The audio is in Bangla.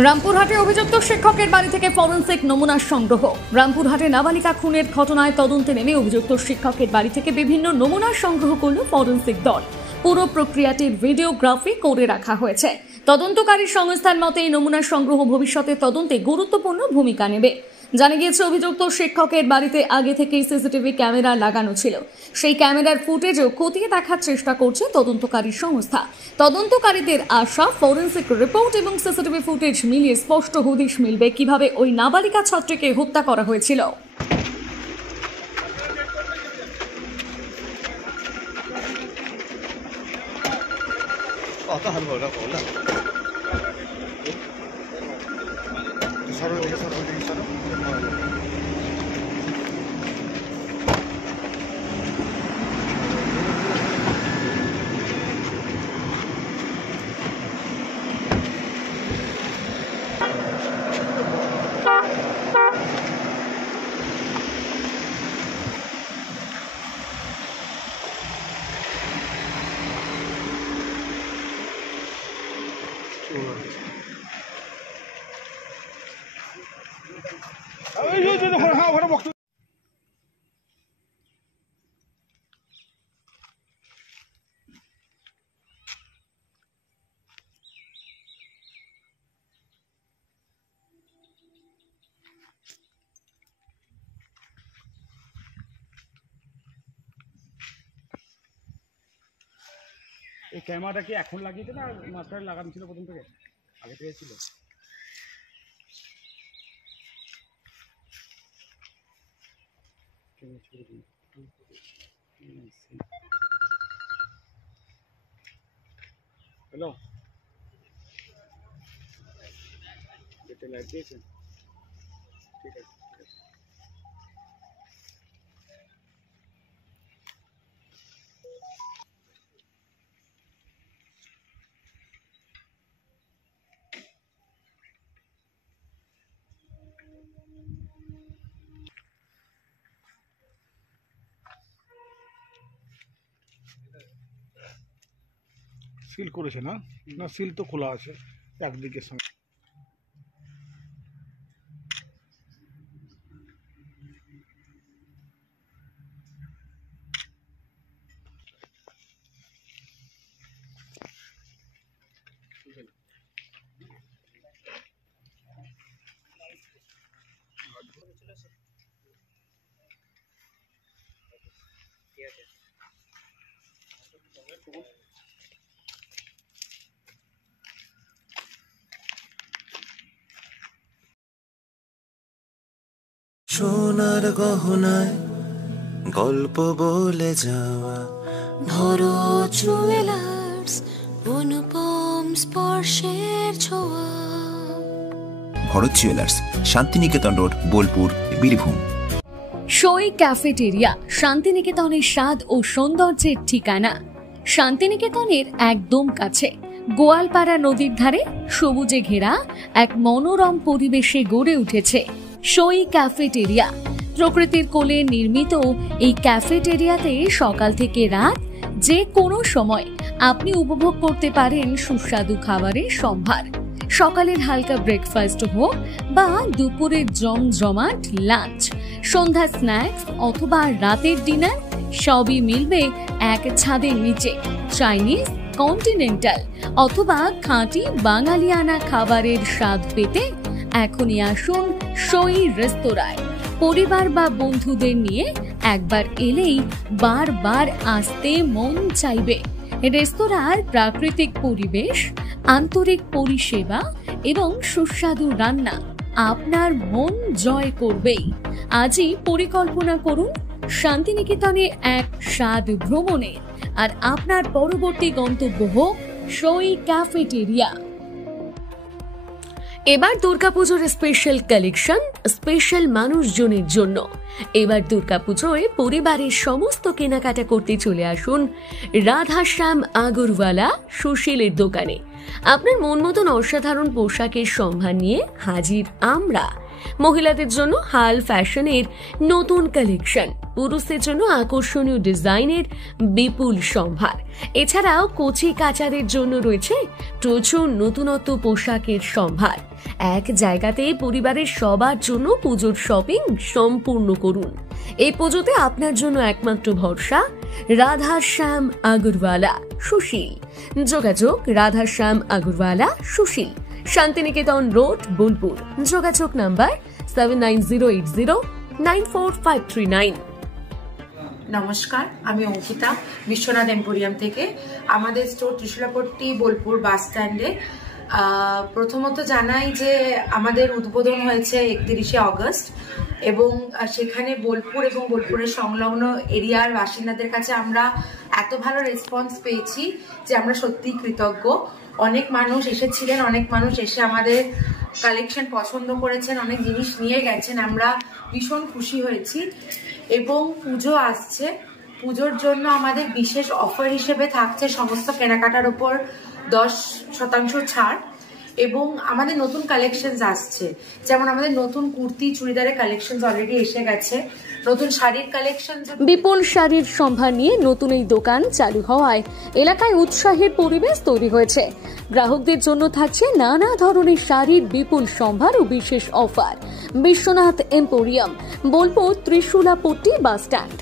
রামপুরহাটে অভিযুক্ত শিক্ষকের বাড়ি থেকে ফরেনসিক নমুনা সংগ্রহ। রামপুরহাটে নাবালিকা খুনের ঘটনায় তদন্তে নেমে অভিযুক্ত শিক্ষকের বাড়ি থেকে বিভিন্ন নমুনা সংগ্রহ করল ফরেনসিক দল। পুরো প্রক্রিয়াটির ভিডিওগ্রাফি করে রাখা হয়েছে। তদন্তকারী সংস্থার মতে এই নমুনা সংগ্রহ ভবিষ্যতে তদন্তে গুরুত্বপূর্ণ ভূমিকা নেবে। জানা গিয়েছে অভিযুক্ত শিক্ষকের বাড়িতে আগে থেকেই সিসিটিভি ক্যামেরা লাগানো ছিল। সেই ক্যামেরার ফুটেজও খতিয়ে দেখার চেষ্টা করছে তদন্তকারী সংস্থা। তদন্তকারীদের আশা ফরেনসিক রিপোর্ট এবং সিসিটিভি ফুটেজ মিলিয়ে স্পষ্ট হদিশ মিলবে কিভাবে ওই নাবালিকা ছাত্রীকে হত্যা করা হয়েছিল। এই ক্যামেরাটা কি এখন লাগিয়েছে না মাত্রই লাগানো ছিল প্রথম থেকে? আগে থেকে ছিল। হ্যালো, যেটা লাইট দিয়েছেন ঠিক আছে। সিল করেছে না? না, সিল তো খোলা আছে একদিকের সঙ্গে। সোনার গহনায় গল্প বলে যাওয়া ধরো জুয়েলার্স, অনুপম স্পর্শের ছোঁয়া। Bharat jewellers, Shantiniketan road, Bolpur, Birbhum. Soi cafeteria, শান্তিনিকেতনের স্বাদ ও সৌন্দর্যের ঠিকানা। শান্তিনিকেতনের একদম কাছে, গোয়ালপাড়া নদীর ধারে সবুজে ঘেরা এক মনোরম পরিবেশে গড়ে উঠেছে সই ক্যাফেটেরিয়া। প্রকৃতির কোলে নির্মিত এই ক্যাফেটেরিয়াতে সকাল থেকে রাত যে কোনো সময় আপনি উপভোগ করতে পারেন সুস্বাদু খাবারের সম্ভার। সকালের হালকা ব্রেকফাস্ট হোক বা দুপুরের জমজমাট লাঞ্চ, সন্ধ্যার স্ন্যাক্স অথবা রাতের ডিনার, সবই মিলবে এক ছাদের নিচে। চাইনিজ, কন্টিনেন্টাল অথবা খাঁটি বাঙালিয়ানা খাবারের স্বাদ পেতে এখনই আসুন সই রেস্তোরাঁয়। পরিবার বা বন্ধুদের নিয়ে একবার এলেই বারবার আসতে মন চাইবে। রেস্তোরাঁর প্রাকৃতিক পরিবেশ, আন্তরিক পরিষেবা এবং সুস্বাদু রান্না আপনার মন জয় করবেই। আজই পরিকল্পনা করুন শান্তিনিকেতনে এক স্বাদ ভ্রমণের, আর আপনার পরবর্তী গন্তব্য হোক সই ক্যাফেটেরিয়া। এবার দুর্গাপুজোর স্পেশাল কালেকশন, স্পেশাল মানুষজনের জন্য। এবার দুর্গাপুজোয় পরিবারের সমস্ত কেনাকাটা করতে চলে আসুন রাধাশ্যাম আগরওয়ালা সুশীলের দোকানে। আপনার মন মতন অসাধারণ পোশাকের সম্ভার নিয়ে হাজির আমরা। মহিলাদের জন্য হাল ফ্যাশনের নতুন কালেকশন, পুরুষদের জন্য আকর্ষণীয় ডিজাইনের বিপুল সম্ভার। এছাড়াও কচি কাচাদের জন্য রয়েছে প্রচুর নতুনত্ব পোশাকের সম্ভার। এক জায়গাতে পরিবারের সবার জন্য পুজোর শপিং সম্পূর্ণ করুন। এই পুজোতে আপনার জন্য একমাত্র ভরসা রাধাশ্যাম আগরওয়ালা সুশীল। যোগাযোগ রাধাশ্যাম আগরওয়ালা সুশীল, শান্তিনিকেতন রোড, বোলপুর। যোগাযোগ নাম্বার 7908094539। নমস্কার, আমি অঙ্কিতা, বিশ্বনাথ এম্পোরিয়াম থেকে। আমাদের স্টোর ত্রিশূলাপট্টি, বোলপুর বাস স্ট্যান্ডে। প্রথমত জানাই যে আমাদের উদ্বোধন হয়েছে 31শে অগস্ট এবং সেখানে বোলপুর এবং বোলপুরের সংলগ্ন এরিয়ার বাসিন্দাদের কাছে আমরা এত ভালো রেসপন্স পেয়েছি যে আমরা সত্যিই কৃতজ্ঞ। অনেক মানুষ এসেছিলেন, অনেক মানুষ এসে আমাদের কালেকশন পছন্দ করেছেন, অনেক জিনিস নিয়ে গেছেন। আমরা ভীষণ খুশি হয়েছি এবং পুজো আসছে। পুজোর জন্য আমাদের বিশেষ অফার হিসেবে থাকছে সমস্ত কেনাকাটার উপর 10% ছাড় এবং আমাদের নতুন কালেকশন আসছে। যেমন আমাদের নতুন কুর্তি, চুড়িদারের কালেকশন অলরেডি এসে গেছে, নতুন শাড়ির কালেকশন। বিপুল শাড়ির সম্ভার নিয়ে নতুন এই দোকান চালু হওয়ায় এলাকায় উৎসাহের পরিবেশ তৈরি হয়েছে। গ্রাহকদের জন্য থাকছে নানা ধরনের শাড়ির বিপুল সম্ভার ও বিশেষ offer. Biswanath emporium, Bolpur, Trishulapatti bus stand.